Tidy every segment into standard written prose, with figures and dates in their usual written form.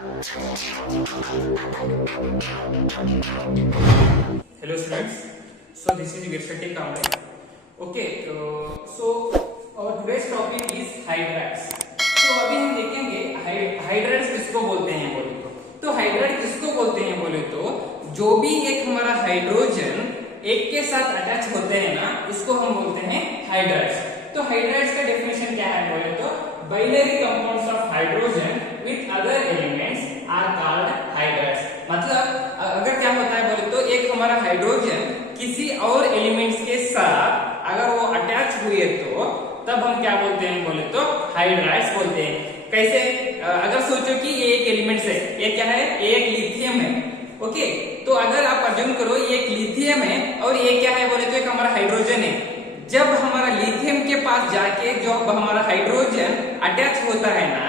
Hello students, so this is Girshati Kamble. Okay, so our today's topic is hydrides. तो अभी हम देखेंगे hydrides किसको बोलते हैं बोले तो हाइड्राइड किसको बोलते हैं बोले तो जो भी एक हमारा हाइड्रोजन एक के साथ अटैच होते हैं ना उसको हम बोलते हैं हाइड्राइड्स। तो हाइड्राइड्स का डेफिनेशन क्या है बोले तो binary compounds of hydrogen with other elements are called hydrides. मतलब अगर क्या होता है बोले तो एक हमारा हाइड्रोजन किसी और एलिमेंट्स के साथ अगर वो अटैच हुए तो तब हम क्या बोलते हैं बोले तो हाइड्राइड्स बोलते हैं। कैसे? अगर सोचो कि ये एक एलिमेंट्स है, ये क्या है? ये एक लिथियम है। ओके, तो अगर आप अज्यूम करो ये एक लिथियम है और ये क्या है बोले तो एक हमारा हाइड्रोजन है। जब हमारा लिथियम के पास जाके जो हमारा हाइड्रोजन अटैच होता है ना,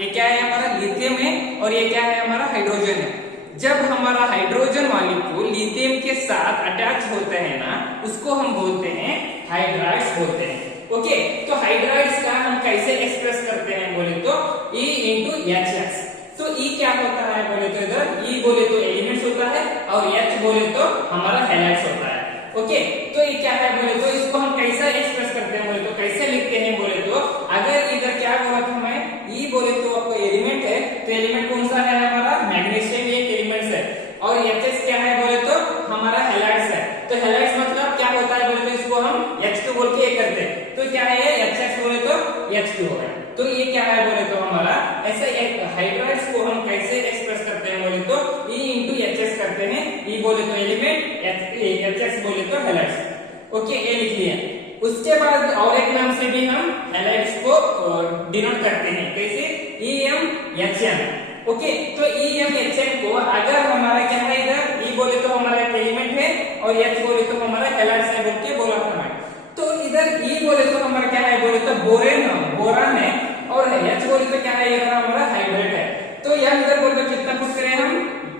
ये क्या है? हमारा लिथियम है और ये क्या है? हमारा हाइड्रोजन है। जब हमारा हाइड्रोजन मॉलिक्यूल लिथियम के साथ अटैच होते हैं ना उसको हम बोलते हैं हाइड्राइड्स बोलते हैं। ओके, तो हाइड्राइड्स का हम कैसे एक्सप्रेस करते हैं बोले तो E into HX। तो E क्या होता है बोले तो इधर E बोले तो एलिमेंट्स होता है और H बोले तो हमारा हैलाइड्स होता है। ओके, तो ये क्या है बोले तो इसको हम कैसे एक्सप्रेस करते हैं बोले तो कैसे लिखते हैं बोले तो अगर इधर क्या बोला था मैं E बोले तो आपको एलिमेंट है, तो एलिमेंट कौन सा है? हमारा मैग्नीशियम एक एलिमेंट्स है और HX क्या है बोले तो हमारा हैलाइड्स है। तो हैलाइड्स मतलब क्या होता है बोले तो इसको हम H2 बोल के ये करते हैं। तो क्या है? HX बोले तो H2 होगा। तो ये क्या है बोले तो हमारा ऐसे हाइड्राइड्स को हम कैसे एक्सप्रेस करते हैं बोले तो E into HX करते हैं। E बोले तो एलिमेंट, HX बोले तो हैलाइड्स। ओके, ये लिख लिया। उसके बाद और एक नाम से भी हम हैलाइड्स को डिनोट करते हैं। कैसे? EMHN। ओके, तो EMHN को अगर हमारा क्या है इधर E बोले तो हमारा एक एलिमेंट है और H बोले तो हमारा हैलाइड्स है बोल के बोला था मैं। तो इधर E बोले तो हमारा क्या है बोले तो बोरान है और H बोले तो क्या है? ये हमारा हाइड्रेट है। तो यह इधर बोले तो कितना पुट करें हम?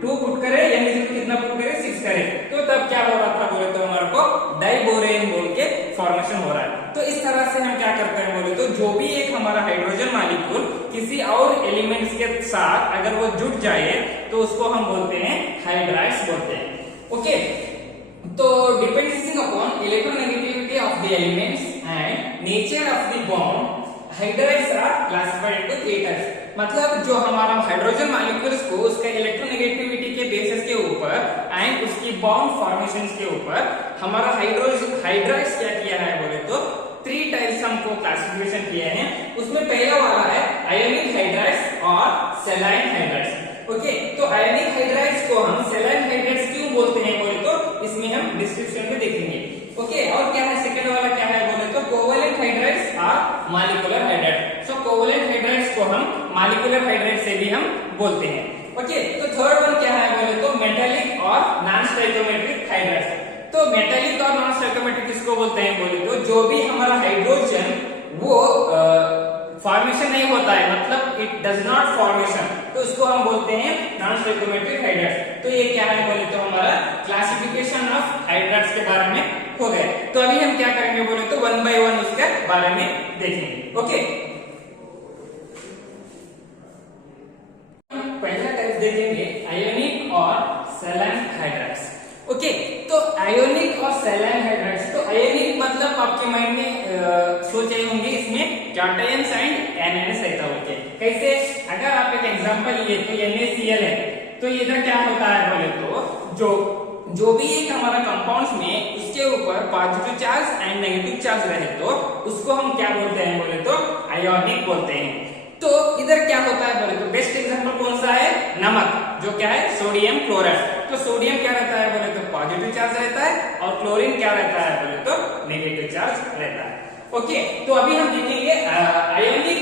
2 पुट करें, यानी कितना पुट करें? 6 करें। तो तब क्या हो रहा था बोले तो हमारे को डाइबोरेन बोल के फॉर्मेशन हो रहा है। तो इस तरह से हम क्या करते हैं बोले तो जो भी एक हमारा हाइड्रोजन मॉलिक्यूल किसी और एलिमेंट्स के साथ अगर वो जुड़ जाए तो उसको हम बोलते हैं हाइड्राइड्स बोलते हैं। ओके, तो depending upon electronegativity of the elements and nature of the bond hydrides are classified into 3 types. मतलब जो हमारा हाइड्रोजन मॉलिक्यूल्स को उसका इलेक्ट्रोनेगेटिविटी के बेसिस के ऊपर एंड उसकी बॉन्ड फॉर्मेशंस के ऊपर हमारा हाइड्राइड्स क्या किया है बोले तो 3 टाइप्स हमको क्लासिफिकेशन किए हैं। उसमें पहला वाला है आयोनिक हाइड्राइड्स और सेलाइन हाइड्राइड्स। ओके, तो आयोनिक हाइड्राइड्स को हम सेलाइन हाइड्राइड्स क्यों बोलते हैं बोले तो इसमें हम डिस्क्रिप्शन में देखेंगे। ओके, और क्या है सेकंड वाला क्या है बोले तो कोवैलेंट हाइड्राइड्स और मॉलिक्यूलर हाइड्राइड्स। सो कोवैलेंट हाइड्राइड्स को हम मॉलिक्यूलर हाइड्राइड्स से भी हम बोलते हैं। ओके, तो थर्ड वन क्या है बोले तो मेटालिक और नॉन स्टोइकोमेट्रिक हाइड्राइड्स। तो मेटालिक और नॉन स्टोइकोमेट्रिक किसको बोलते हैं बोले तो जो भी हमारा हाइड्रोजन वो फॉर्मेशन नहीं होता है, मतलब इट डज नॉट फॉर्मेशन, तो उसको हम बोलते हैं नॉन स्टोइकोमेट्रिक हाइड्राइड्स। तो ये क्या है बोले तो हमारा क्लासिफिकेशन ऑफ हाइड्राइड्स के बारे में हो गए। तो अभी हम क्या करेंगे बोले तो 1 by 1 उसके बारे में देखेंगे। ओके, पहला टाइप देखेंगे आयोनिक और सेलाइन हाइड्राइड्स। ओके, तो आयोनिक और सेलाइन हाइड्राइड्स। तो आयोनिक मतलब आपके माइंड में सोच रहे होंगे इसमें कैटायंस एंड एनायंस रहता होते हैं। कैसे? अगर आप एक एग्जांपल लिए तो NaCl है, तो इधर क्या होता है बोले तो जो भी एक हमारा कंपाउंड्स में उसके ऊपर positive charge and negative charge रहे तो उसको हम क्या बोलते हैं बोले तो आयोनिक बोलते हैं। तो इधर क्या होता है बोले तो बेस्ट एग्जांपल कौन सा है? नमक, जो क्या है? Sodium chloride. तो सोडियम क्या रहता है बोले तो पॉजिटिव चार्ज रहता है और क्लोरीन क्या रहता है बोले तो नेगेटिव चार्ज रहता है। ओके, तो अभी हम देखेंगे आयोनिक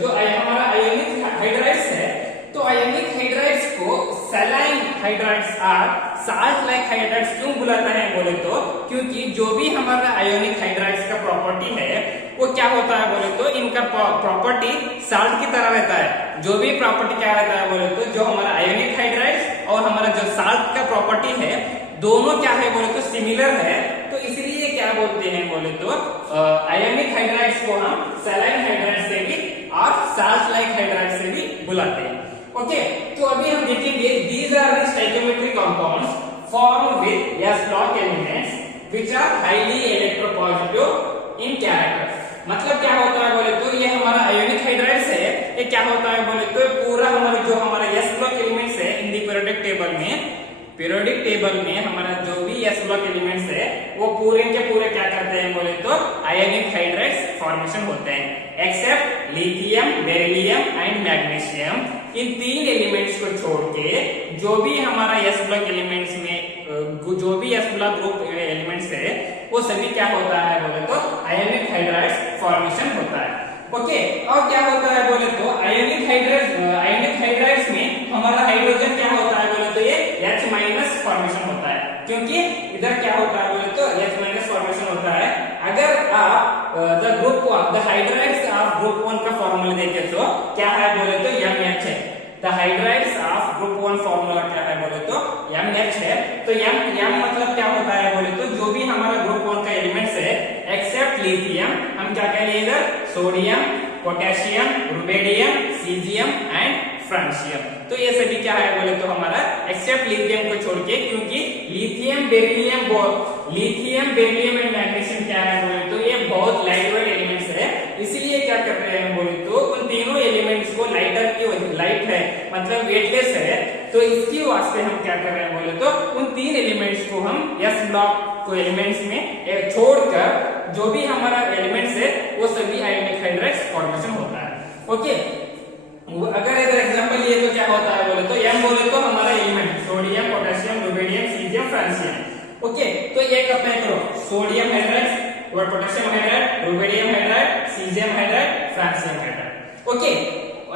जो हमारा आयोनिक हाइड्राइड्स है। तो आयोनिक हाइड्राइड्स को सलाइन हाइड्राइड्स और साल्ट लाइक हाइड्राइड्स क्यों बुलाता है बोले तो क्योंकि जो भी हमारा आयोनिक हाइड्राइड्स का प्रॉपर्टी है वो क्या होता है बोले तो इनका प्रॉपर्टी साल्ट की तरह रहता है। जो भी प्रॉपर्टी क्या रहता है बोले तो जो हमारा आयोनिक हाइड्राइड्स और हमारा जो साल्ट का प्रॉपर्टी है दोनों क्या है बोले तो सिमिलर है। तो इसलिए क्या बोलते हैं बोले तो आयोनिक हाइड्राइड्स को हम सलाइन हाइड्राइड्स से भी और साल्ट लाइक हाइड्राइड्स से भी बुलाते हैं। ओके, तो अभी हम देखेंगे these are the stoichiometric compounds formed with s block elements which are highly electropositive in character। मतलब क्या होता है बोले तो ये हमारा आयोनिक हाइड्राइड्स है, ये क्या होता है बोले तो पूरा हमारा जो हमारा s block एलिमेंट्स है इन दी पीरियोडिक टेबल में हमारा जो भी s block एलिमेंट्स है वो पूरे के पूरे क्या करते हैं बोले तो आयोनिक हाइड्राइड्स फॉर्मेशन होते हैं except lithium, beryllium and magnesium. इन तीन एलिमेंट्स को छोड़ के जो भी हमारा s block एलिमेंट्स में जो भी s block ग्रुप एलिमेंट्स है वो सभी क्या होता है बोले तो आयोनिक हाइड्राइड्स फॉर्मेशन होता है। ओके, और क्या होता है बोले तो आयोनिक हाइड्राइड्स में हमारा हाइड्रोजन क्या होता है बोले तो ये H- फॉर्मेशन होता है, क्योंकि इधर क्या होता है बोले तो H- फॉर्मेशन होता है। अगर आप द हाइड्राइड्स ऑफ ग्रुप 1 का फॉर्मूला देखें तो क्या है बोले तो MH है। The hydrides of group 1 formula क्या है बोले तो MH है। तो M मतलब क्या होता है बोले तो जो भी हमारा ग्रुप 1 का एलिमेंट्स है एक्सेप्ट लिथियम, हम क्या कह लिए इधर sodium, potassium, rubidium, caesium and francium. तो ये सभी क्या है बोले तो हमारा एक्सेप्ट लिथियम को छोड़ के, क्योंकि लिथियम बेरिलियम एंड मैग्नीशियम क्या है बोले तो ये बहुत लाइट वेट एलिमेंट्स है, इसलिए क्या कर रहे हैं बोले तो उन तीनों एलिमेंट्स को लाइट है मतलब वेटलेस है, तो इसकी वास्ते हम क्या कर रहे हैं बोले तो उन तीन एलिमेंट्स को हम s ब्लॉक को एलिमेंट्स में छोड़कर जो भी हमारा एलिमेंट्स है वो सभी आयोनिक हाइड्राइड्स फॉर्मेशन होता है। ओके, अगर इधर एग्जांपल लिए तो क्या होता है बोले तो M बोले तो हमारा element sodium, potassium, rubidium, caesium, francium. Okay, तो एक अप्लाई करो सोडियम हाइड्राइड और potassium hydride, rubidium hydride, caesium hydride, francium hydride. Okay,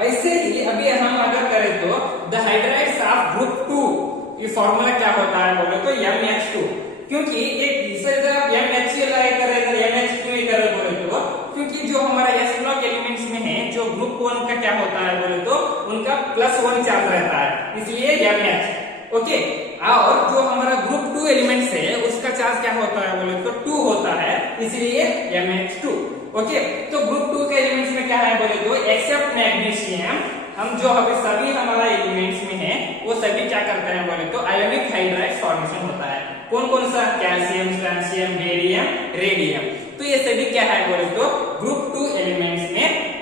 ऐसे ही अभी हम अगर करें तो द हाइड्राइड्स ऑफ ग्रुप 2 ये फॉर्मूला क्या होता है बोले तो MH2, क्योंकि एक इधर आप MH MH2 करे बोले तो क्योंकि जो हमारा s ब्लॉक एलिमेंट्स में है जो ग्रुप 1 का क्या होता है बोले तो उनका +1 चार्ज रहता है, इसलिए MH। ओके, और जो हमारा ग्रुप 2 एलिमेंट्स है उसका चार्ज क्या होता है बोले तो 2 होता है, इसलिए MH2। ओके, तो ग्रुप 2 के एलिमेंट्स में क्या है बोले तो एक्सेप्ट मैग्नीशियम, हम जो अभी सभी हमारा एलिमेंट्स में है वो सभी क्या करते हैं बोले तो आयोनिक हाइड्राइड फॉर्मेशन होता है। कौन कौन सा? Calcium, strontium, barium, radium. तो ये सभी क्या है बोले तो ग्रुप 2 एलिमेंट्स में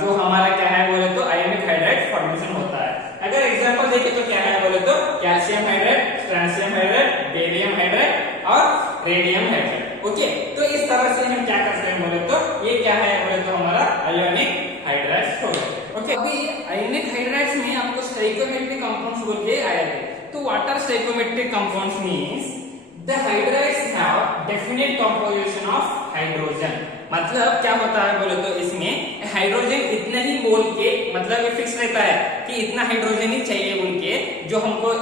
जो हमारा क्या है बोले तो आयोनिक हाइड्राइड फॉर्मेशन होता है। अगर एग्जांपल देखें तो क्या है बोले तो calcium hydride, strontium hydride, barium hydride और रेडियम हाइड्राइड। ओके, तो इस तरह से हम क्या करते हैं बोले तो ये क्या है बोले तो हमारा आयोनिक हाइड्राइड्स हो गए। ओके, अभी आयोनिक हाइड्राइड्स में आपको स्टोइकोमेट्रिक कंपाउंड्स बोल के आए थे। तो what are stoichiometric compounds means the hydrides have definite composition of hydrogen. मतलब क्या होता है बोले तो इसमें हाइड्रोजन इतने ही मोल के मतलब ये फिक्स रहता है कि इतना हाइड्रोजन ही चाहिए उनके जो हमको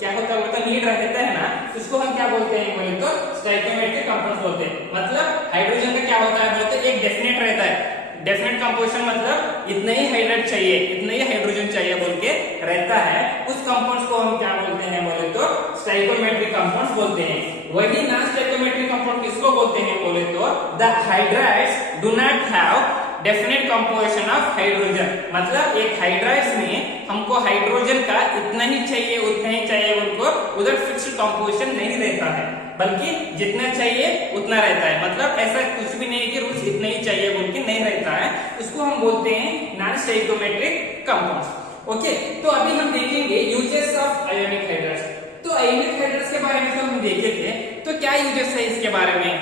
क्या होता है बोलते नीड रहता है ना, उसको हम क्या बोलते हैं बोले तो स्टोइकोमेट्रिक कंपाउंड्स बोलते हैं। मतलब हाइड्रोजन का क्या होता है बोले तो एक डेफिनेट रहता है, डेफिनेट कंपोजिशन मतलब इतना ही हाइड्राइड चाहिए, इतना ही हाइड्रोजन चाहिए बोल के रहता है, उस कंपाउंड्स को हम क्या बोलते हैं बोले तो स्टोइकोमेट्रिक कंपाउंड्स बोलते हैं। वही नॉन स्टोइकोमेट्रिक कंपाउंड किसको बोलते हैं बोले तो the hydrides do not have definite composition of hydrogen. मतलब एक हाइड्राइड्स में हमको हाइड्रोजन का इतना ही चाहिए उतना ही चाहिए, उनको उधर फिक्स्ड कंपोजिशन नहीं रहता है, बल्कि जितना चाहिए उतना रहता है। मतलब ऐसा कुछ भी नहीं कि रूल्स इतना ही चाहिए बोल के नहीं रहता है, उसको हम बोलते हैं नॉन स्टोइकोमेट्रिक कंपाउंड्स। ओके, तो अभी हम देखेंगे यूजेस ऑफ आयोनिक हाइड्राइड्स। तो आयोनिक हाइड्राइड्स के बारे में तो हम देखे थे, तो क्या यूजेस है इसके बारे में,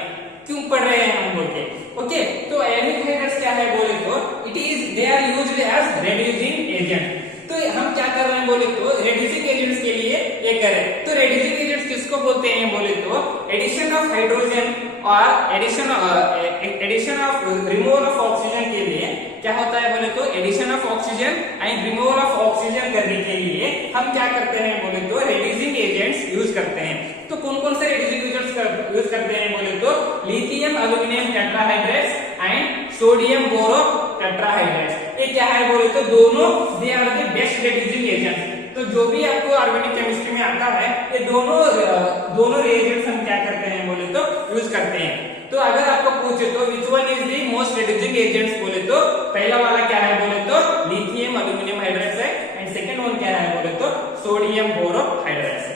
क्यों पढ़ रहे हैं हम बोल के। ओके, तो आयोनिक हाइड्राइड्स क्या है बोले तो it is they are used as reducing agent. तो हम क्या कर रहे हैं बोले तो रेड्यूसिंग एजेंट्स के लिए ये करें। तो रेड्यूसिंग एजेंट्स किसको बोलते हैं बोले तो एडिशन ऑफ हाइड्रोजन और addition of removal of oxygen के लिए क्या होता है बोले तो addition of oxygen and removal of oxygen करने के लिए हम क्या करते हैं बोले तो रेड्यूसिंग एजेंट्स यूज करते हैं। तो कौन कौन से रेड्यूसिंग एजेंट्स यूज करते हैं बोले तो lithium aluminium tetrahydrates and sodium boro tetrahydrates. ये क्या है बोले तो दोनों they are the best reducing agents. तो जो भी आपको ऑर्गेनिक केमिस्ट्री में आता है ये दोनों रिएजेंट्स हम क्या करते हैं बोले तो यूज करते हैं। तो अगर आपको पूछे तो which one is the most reducing agents बोले तो पहला वाला क्या है बोले तो लिथियम एल्यूमिनियम हाइड्रेट्स है एंड सेकंड सेकेंड वन क्या है बोले तो सोडियम बोरोहाइड्राइड्स है।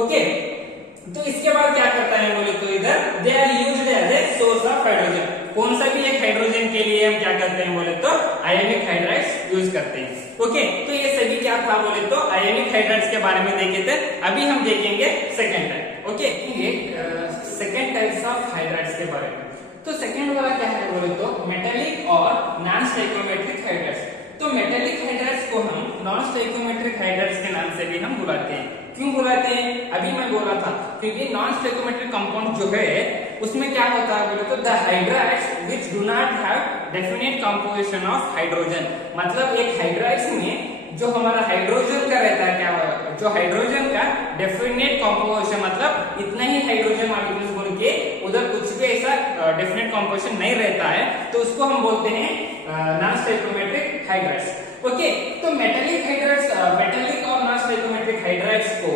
ओके, तो इसके बाद क्या करता है बोले तो इधर they are used as a source of hydrogen. कौन सा भी एक हाइड्रोजन के लिए हम क्या करते हैं बोले तो आयनिक हाइड्राइड्स यूज करते हैं। ओके, तो ये सभी क्या था बोले तो आयनिक हाइड्राइड्स के बारे में देखे थे। अभी हम देखेंगे सेकेंड टाइप। ओके, ये सेकेंड टाइप्स ऑफ हाइड्राइड्स के बारे में। तो सेकेंड वाला क्या है बोले तो मेटेलिक और नॉन स्टोइकोमेट्रिक हाइड्राइड्स। तो मेटेलिक हाइड्राइड्स को हम नॉन स्टोइकोमेट्रिक हाइड्राइड्स के नाम से भी हम बुलाते हैं। क्यों बुलाते हैं अभी मैं बोला था, क्योंकि नॉन स्टोइकोमेट्रिक कंपाउंड जो है उसमें क्या होता है बोले तो the hydrides which do not have definite composition of hydrogen. मतलब एक हाइड्राइड्स में जो हमारा हाइड्रोजन का रहता है क्या, जो हाइड्रोजन का डेफिनेट कंपोजिशन मतलब इतना ही हाइड्रोजन मॉलिक्यूल्स बोल के उधर कुछ भी ऐसा डेफिनेट कंपोजिशन नहीं रहता है, तो उसको हम बोलते हैं नॉन स्टोइकोमेट्रिक हाइड्राइड्स। ओके, तो मेटेलिक हाइड्राइड्स, मेटेलिक और नॉन स्टोइकोमेट्रिक हाइड्राइड्स को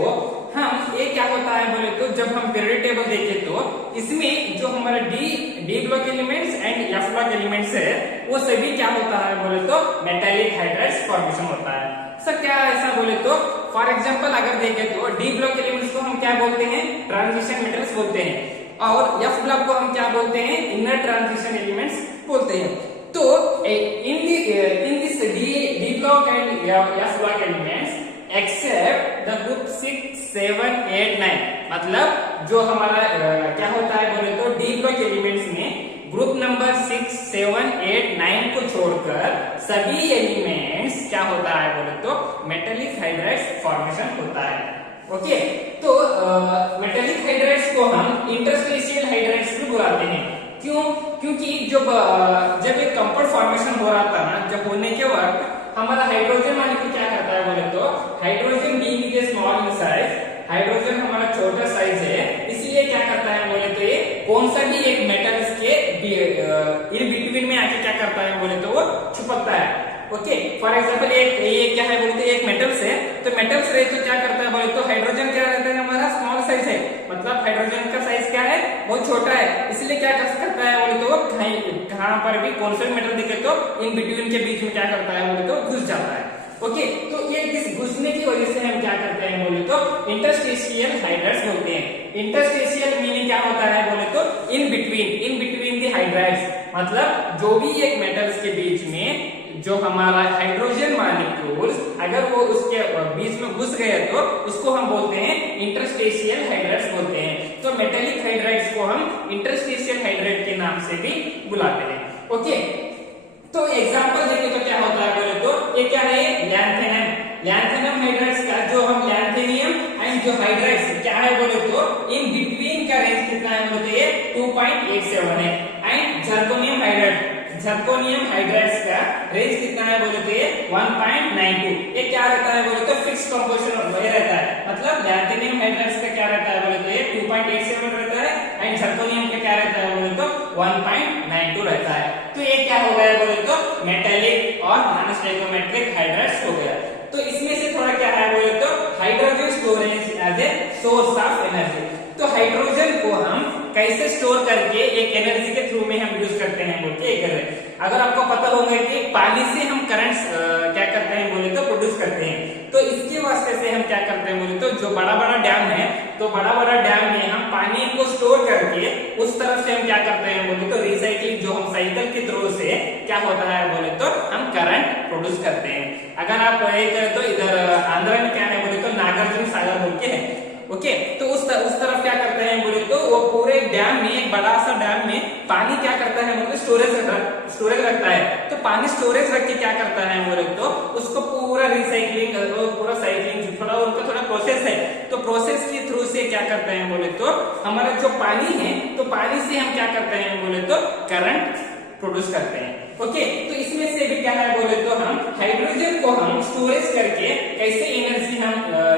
हम ये क्या होता है बोले तो जब हम पीरियड टेबल देखें तो इसमें जो हमारा D block elements and f block elements है वो सभी क्या होता है बोले तो मेटेलिक हाइड्राइड्स फॉर्मेशन होता है। सर क्या ऐसा बोले तो फॉर एग्जांपल अगर देखें तो डी ब्लॉक एलिमेंट्स को हम क्या बोलते हैं, ट्रांजिशन मेटल्स बोलते हैं, और एफ ब्लॉक को हम क्या बोलते हैं, इनर ट्रांजिशन एलिमेंट्स बोलते हैं। तो in this d block and f block elements except the group 6, 7, 8, 9, मतलब जो हमारा क्या होता है बोले तो डी ब्लॉक एलिमेंट्स में ग्रुप नंबर 6, 7, 8, 9 को छोड़कर सभी एलिमेंट्स क्या होता है बोले तो मेटेलिक हाइड्राइड्स फॉर्मेशन होता है। ओके, तो मेटेलिक हाइड्राइड्स को हम इंटरस्पेशियल हाइड्राइड्स भी बुलाते हैं। क्यों? क्योंकि जब एक कंपाउंड फॉर्मेशन हो रहा था ना, जब होने के वक्त हमारा हाइड्रोजन मॉलिक्यूल क्या करता है बोले तो hydrogen being a small in size, hydrogen हमारा छोटा साइज है, इसलिए क्या करता है बोले तो ये कौन सा भी एक मेटल्स के इन बिटवीन में आके क्या करता है बोले तो वो छुपकता है। ओके, फॉर एग्जांपल ये क्या है बोले तो एक मेटल्स है, तो मेटल्स रहे तो क्या करता है बोले तो हाइड्रोजन क्या रहता है हमारा स्मॉल साइज है, मतलब हाइड्रोजन का साइज क्या है बहुत छोटा है, इसलिए क्या करता है बोले तो वो कहां पर भी कौन सा भी मेटल दिखे तो इन बिटवीन के बीच में क्या करता है बोले तो घुस जाता है। ओके, तो ये इस घुसने की वजह से हम क्या करते हैं बोले तो इंटरस्टेशियल हाइड्राइड्स बोलते हैं। इंटरस्टेशियल मीनिंग क्या होता है बोले तो इन बिटवीन द हाइड्राइड्स, मतलब जो भी एक मेटल्स के बीच में जो हमारा हाइड्रोजन मॉलिक्यूल्स अगर वो उसके बीच में घुस गए तो उसको हम बोलते हैं इंटरस्टेशियल हाइड्राइड्स बोलते हैं। तो मेटेलिक हाइड्राइड्स को हम इंटरस्टेशियल हाइड्राइड के नाम से भी बुलाते हैं। ओके, तो एग्जांपल देखें तो क्या होता है बोले तो ये क्या है, लैंथेनियम हाइड्राइड्स का जो हम लैंथेनियम एंड जो हाइड्राइड्स क्या है बोले तो इन बिटवीन का रेंज कितना है बोले तो ये 2.87 है, एंड जर्कोनियम हाइड्राइड्स का रेंज कितना है बोले तो ये 1.92। ये क्या रहता है बोले तो फिक्स कंपोजिशन रहता है, मतलब लैंथेनियम हाइड्राइड्स का क्या रहता है बोले तो ये 2.87 रहता है, एंड जर्कोनियम का क्या रहता है बोले तो 1.92 रहता है। तो ये क्या हो गया बोले तो मेटेलिक और नॉन स्टोइकोमेट्रिक हाइड्राइड्स हो गया। तो इसमें से थोड़ा क्या है बोले तो hydrogen storage as a source of energy. तो हाइड्रोजन को हम कैसे स्टोर करके एक एनर्जी के थ्रू में हम यूज करते हैं बोल के कर रहे हैं। अगर आपको पता होगा कि पानी से हम करंट्स क्या करते हैं बोले तो प्रोड्यूस करते हैं, तो इसके वास्ते से हम क्या करते हैं बोले तो जो बड़ा बड़ा डैम है, तो बड़ा बड़ा डैम में हम पानी को स्टोर करके उस तरफ से हम क्या करते हैं बोले तो रिसाइकलिंग जो हम साइकिल के थ्रू से क्या होता है बोले तो हम करंट प्रोड्यूस करते हैं। अगर आप ये करें तो इधर आंध्र में क्या है बोले तो नागार्जुन सागर बोल के है। ओके, तो उस तरफ क्या करते हैं बोले तो वो पूरे डैम में, एक बड़ा सा डैम में पानी क्या करता है बोले स्टोरेज रखता है। तो पानी स्टोरेज रख के क्या करता है बोले तो उसको पूरा रिसाइकलिंग पूरा साइक्लिंग थोड़ा उनका थोड़ा प्रोसेस है, तो प्रोसेस के थ्रू से क्या करते हैं बोले तो हमारा जो पानी है, तो पानी से हम क्या करते हैं बोले तो करंट प्रोड्यूस करते हैं। ओके, तो इसमें से भी क्या है बोले तो हम हाइड्रोजन को हम स्टोरेज करके कैसे एनर्जी हम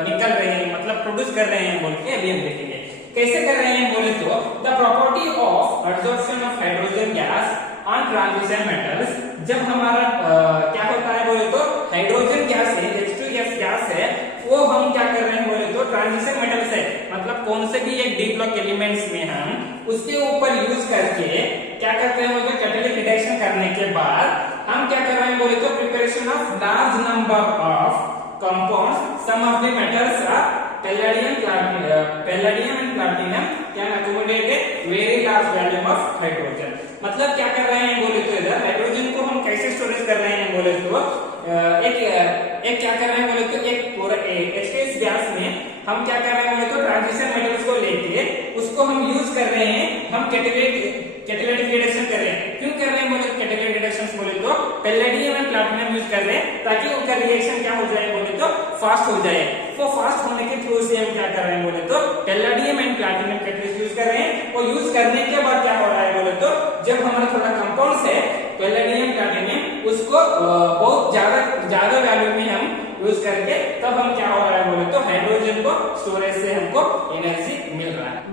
निकल रहे हैं, मतलब प्रोड्यूस कर रहे हैं बोल के अभी हम देखेंगे कैसे कर रहे हैं बोले तो the property of absorption of hydrogen gas on transition metals. जब हमारा क्या होता है बोले तो हाइड्रोजन गैस है, H2 गैस है, वो हम क्या कर रहे हैं बोले तो ट्रांजिशन मेटल्स है, मतलब कौन से भी एक डी ब्लॉक एलिमेंट्स में हम उसके ऊपर यूज करके क्या करते हैं बोले तो कैटालिटिक रिडक्शन करने के बाद हम क्या कर रहे हैं बोले तो preparation of large number of compounds, some of the metals are palladium and platinum can accommodate a very large volume of hydrogen. मतलब क्या कर रहे हैं बोले तो इधर हाइड्रोजन को हम कैसे स्टोरेज कर रहे हैं बोले तो एक क्या कर रहे हैं बोले तो एक पूरा H2S गैस में हम क्या कर रहे हैं बोले तो ट्रांजिशन मेटल्स को लेके उसको हम यूज कर रहे हैं, हम कैटालिटिक रिडक्शन कर रहे हैं। क्यों कर रहे हैं बोले कैटालिटिक रिडक्शन बोले तो पैलेडियम एंड प्लैटिनम यूज कर रहे हैं ताकि उनका रिएक्शन क्या हो जाए बोले तो फास्ट हो जाए। वो फास्ट होने के थ्रू से हम क्या कर रहे हैं बोले तो palladium and platinum catalyst use कर रहे हैं। और यूज करने के बाद क्या हो रहा है बोले तो जब हमारा थोड़ा कंपाउंड्स है पैलेडियम प्लैटिनम उसको बहुत ज्यादा वैल्यू में हम यूज करके तब हम क्या हो रहा है बोले तो हाइड्रोजन को स्टोरेज से हमको एनर्जी मिल रहा है।